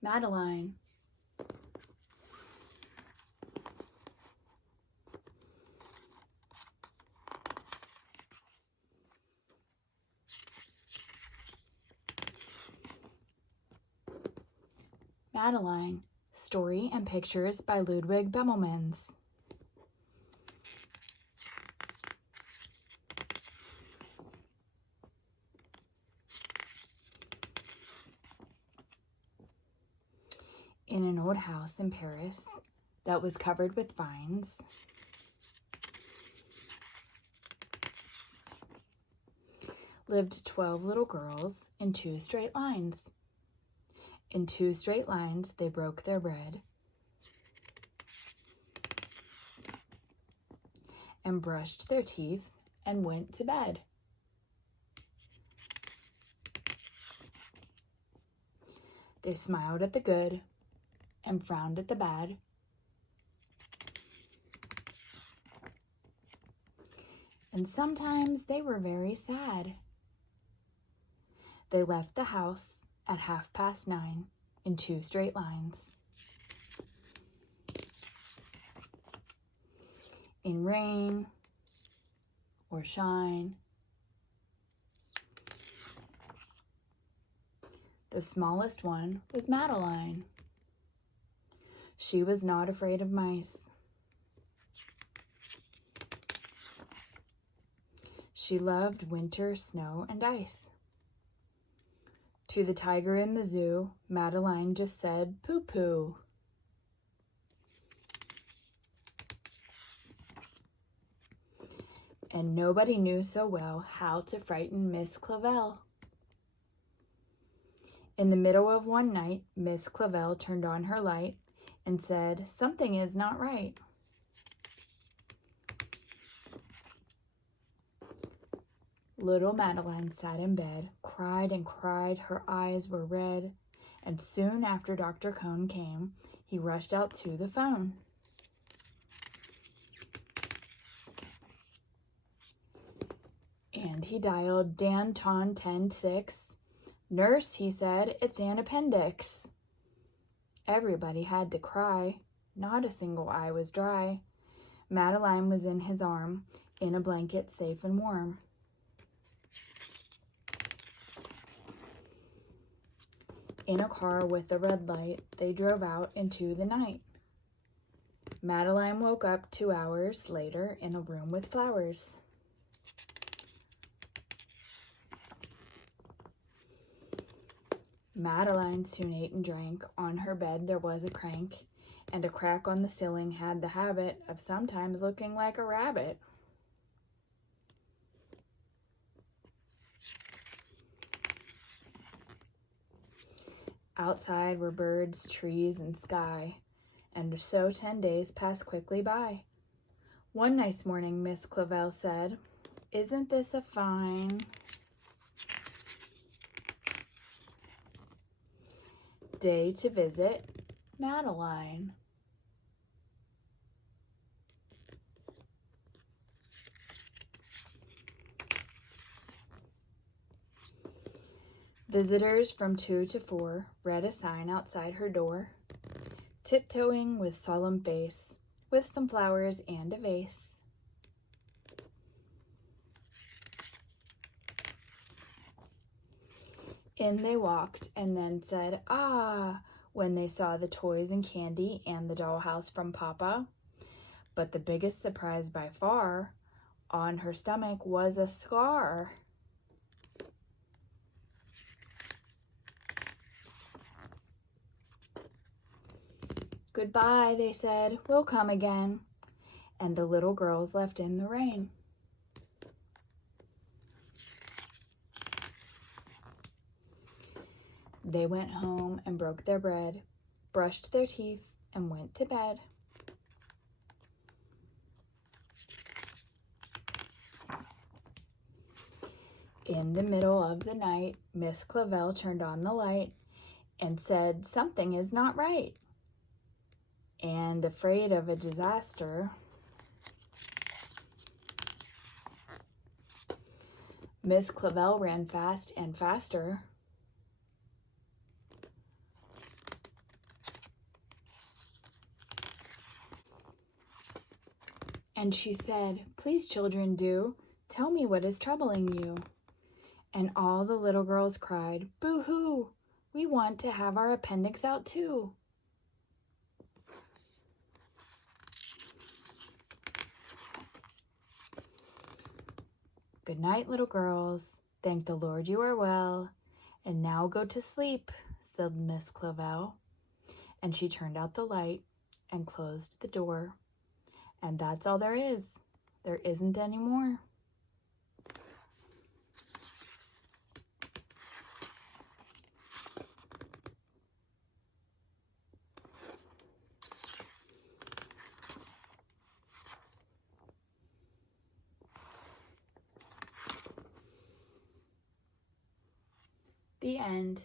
Madeline. Madeline. Story and pictures by Ludwig Bemelmans. In an old house in Paris that was covered with vines, lived 12 little girls in 2 straight lines. In 2 straight lines they broke their bread and brushed their teeth and went to bed. They smiled at the good and frowned at the bad. And sometimes they were very sad. They left the house at 9:30 in 2 straight lines. In rain or shine. The smallest one was Madeline. She was not afraid of mice. She loved winter, snow, and ice. To the tiger in the zoo, Madeline just said, "Poo-poo." And nobody knew so well how to frighten Miss Clavel. In the middle of one night, Miss Clavel turned on her light and said, "Something is not right." Little Madeline sat in bed, cried and cried, her eyes were red, and soon after Dr. Cone came, he rushed out to the phone. And he dialed Danton 10-6. "Nurse," he said, "it's an appendix." Everybody had to cry. Not a single eye was dry. Madeline was in his arm, in a blanket safe and warm. In a car with a red light, they drove out into the night. Madeline woke up 2 hours later in a room with flowers. Madeline soon ate and drank. On her bed there was a crank, and a crack on the ceiling had the habit of sometimes looking like a rabbit. Outside were birds, trees, and sky, and so 10 days passed quickly by. One nice morning, Miss Clavel said, "Isn't this a fine day to visit Madeline?" Visitors from 2 to 4 read a sign outside her door, tiptoeing with solemn face, with some flowers and a vase. In they walked and then said, "Ah," when they saw the toys and candy and the dollhouse from Papa. But the biggest surprise by far, on her stomach was a scar. "Goodbye," they said, "we'll come again." And the little girls left in the rain. They went home and broke their bread, brushed their teeth, and went to bed. In the middle of the night, Miss Clavel turned on the light and said, "Something is not right." And afraid of a disaster, Miss Clavel ran fast and faster. And she said, "Please, children, do tell me what is troubling you." And all the little girls cried, "Boo-hoo! We want to have our appendix out too." "Good night, little girls. Thank the Lord you are well. And now go to sleep," said Miss Clavell. And she turned out the light and closed the door. And that's all there is. There isn't any more. The end.